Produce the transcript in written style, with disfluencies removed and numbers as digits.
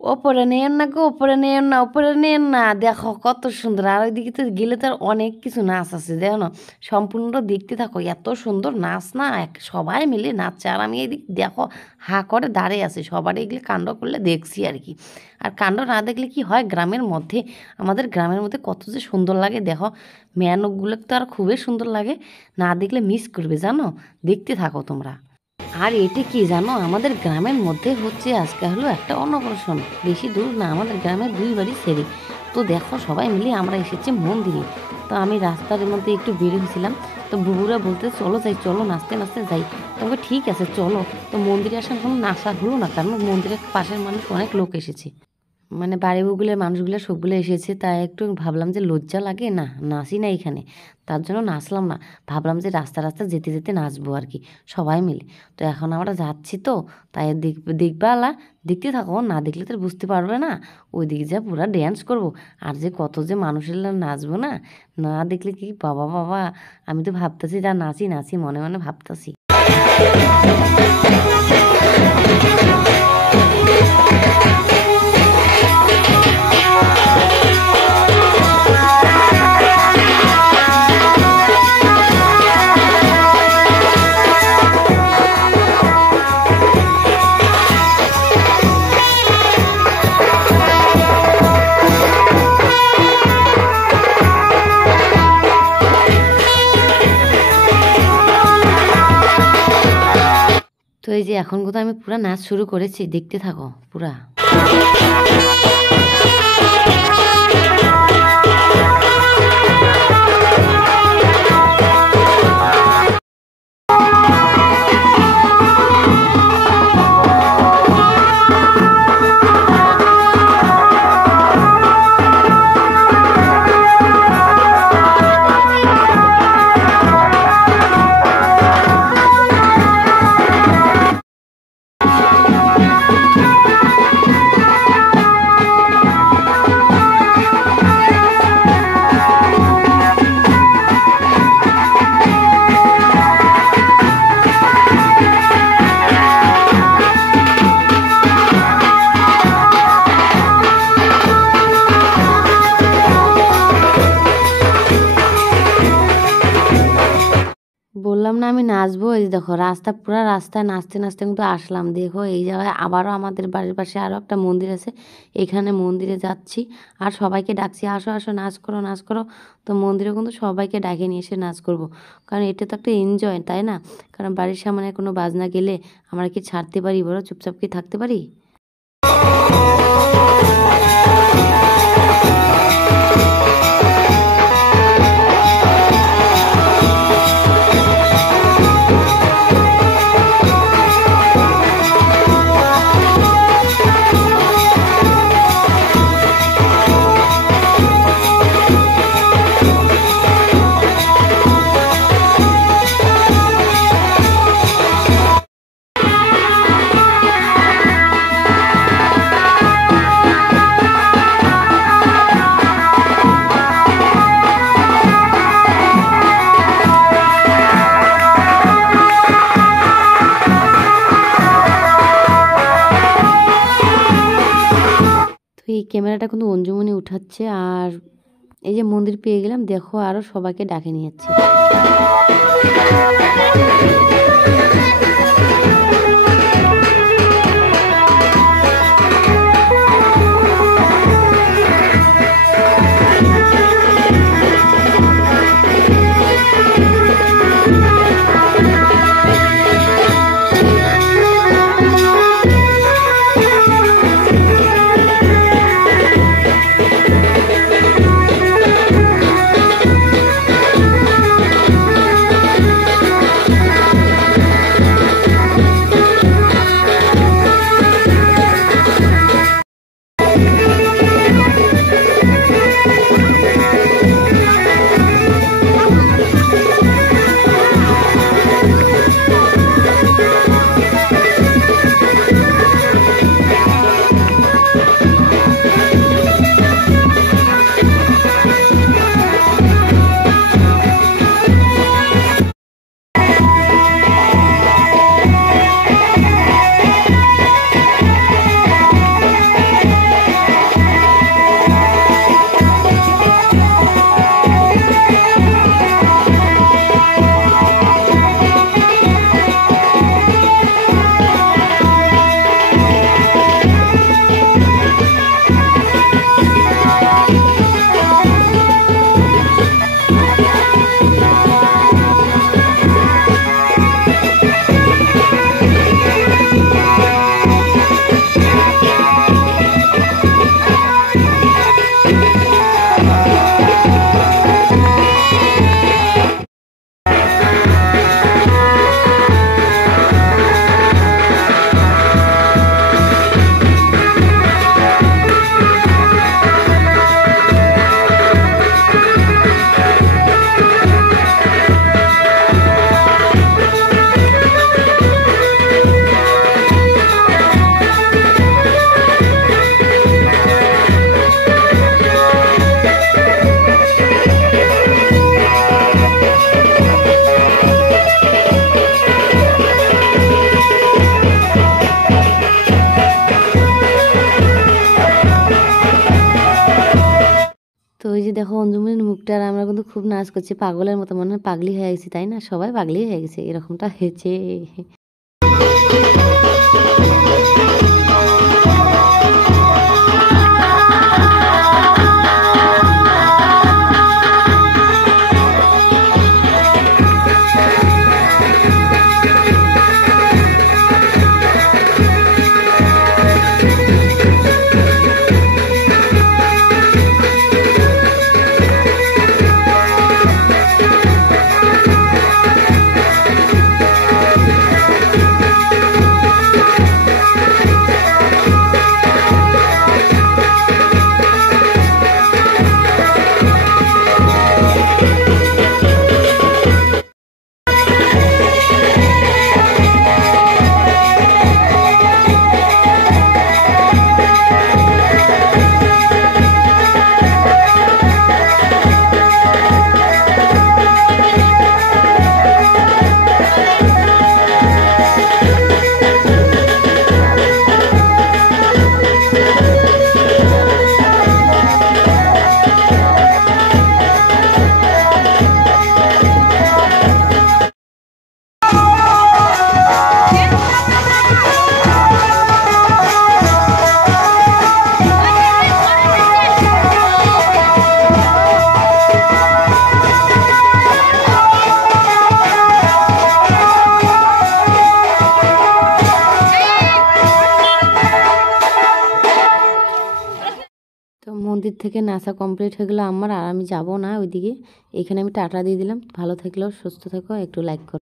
ওপরে নেন না গো, ওপরে নেন না, ওপরে নেন না, দেখো কত সুন্দর। আর ওইদিকে তো গেলে তো আর অনেক কিছু নাচ আছে, দেখো না, সম্পূর্ণটা দেখতে থাকো, এত সুন্দর নাচ না, সবাই মিলে নাচছে। আর আমি এইদিকে দেখো হা করে দাঁড়িয়ে আছি, সবার এগুলো কাণ্ড করলে দেখছি আর কি। আর কাণ্ড না দেখলে কি হয়, গ্রামের মধ্যে, আমাদের গ্রামের মধ্যে কত যে সুন্দর লাগে দেখো, মেয়ানকগুলো তো আর খুবই সুন্দর লাগে, না দেখলে মিস করবে জানো, দেখতে থাকো তোমরা। আর এটা কি জানো, আমাদের গ্রামের মধ্যে হচ্ছে আজকে হলো একটা অন্নপ্রাশন, বেশি দূর না, আমাদের গ্রামের 2 বাড়ি ছেড়ে। তো দেখো সবাই মিলে আমরা এসেছি মন্দিরে। তো আমি রাস্তার মধ্যে একটু বের হয়েছিলাম, তো বুবুরা বলতে চলো যাই, চলো নাচতে নাচতে যাই। তবে ঠিক আছে চলো। তো মন্দিরে আসার কোনো নাচা হলো না, কারণ মন্দিরের পাশের মানুষ অনেক লোক এসেছে, মানে বাড়িগুলোর মানুষগুলো সবগুলো এসেছে, তাই একটু ভাবলাম যে লজ্জা লাগে না, নাচি না এখানে, তার জন্য নাচলাম না। ভাবলাম যে রাস্তা রাস্তা যেতে যেতে নাচবো আর কি, সবাই মিলে। তো এখন আমরা যাচ্ছি, তো তাই দেখবা আলা, দেখতে থাকো, না দেখলে তো বুঝতে পারবে না। ওইদিকে যা পুরা ড্যান্স করব, আর যে কত যে মানুষের নাচবো না, না দেখলে কি বাবা বাবা, আমি তো ভাবতেছি যা নাচি নাচি, মনে মনে ভাবতেছি। তো এই যে এখন কোথাও আমি পুরা নাচ শুরু করেছি, দেখতে থাকো পুরা। বললাম না আমি নাচবো, এই যে দেখো রাস্তা, পুরা রাস্তায় নাচতে নাচতে কিন্তু আসলাম। দেখো এই জায়গায় আবারও আমাদের বাড়ির পাশে আরও একটা মন্দির আছে, এখানে মন্দিরে যাচ্ছি আর সবাইকে ডাকছি, আসো আসো নাচ করো নাচ করো। তো মন্দিরে কিন্তু সবাইকে ডাকে নিয়ে এসে নাচ করব, কারণ এটা তো একটা এনজয়, তাই না? কারণ বাড়ির সামনে কোনো বাজনা গেলে আমরা কি ছাড়তে পারি বলো, চুপচাপ কি থাকতে পারি? এই ক্যামেরাটা কিন্তু অঞ্জুমনি উঠাচ্ছে, আর এই যে মন্দির পেয়ে গেলাম, দেখো আরও সবাইকে ডাকে নিয়ে যাচ্ছি। দেখো অঞ্জুমনির মুখটা, আর আমরা কিন্তু খুব নাচ করছি পাগলের মতো, মনে হয় পাগলি হয়ে গেছি, তাই না? সবাই পাগলি হয়ে গেছে, এরকমটা হয়েছে। তো মন্দির থেকে নাচা কমপ্লিট হয়ে গেলো আমার, আর আমি যাব না ওইদিকে, এখানে আমি টাটা দিয়ে দিলাম। ভালো থাকলেও সুস্থ থেকো, একটু লাইক করো।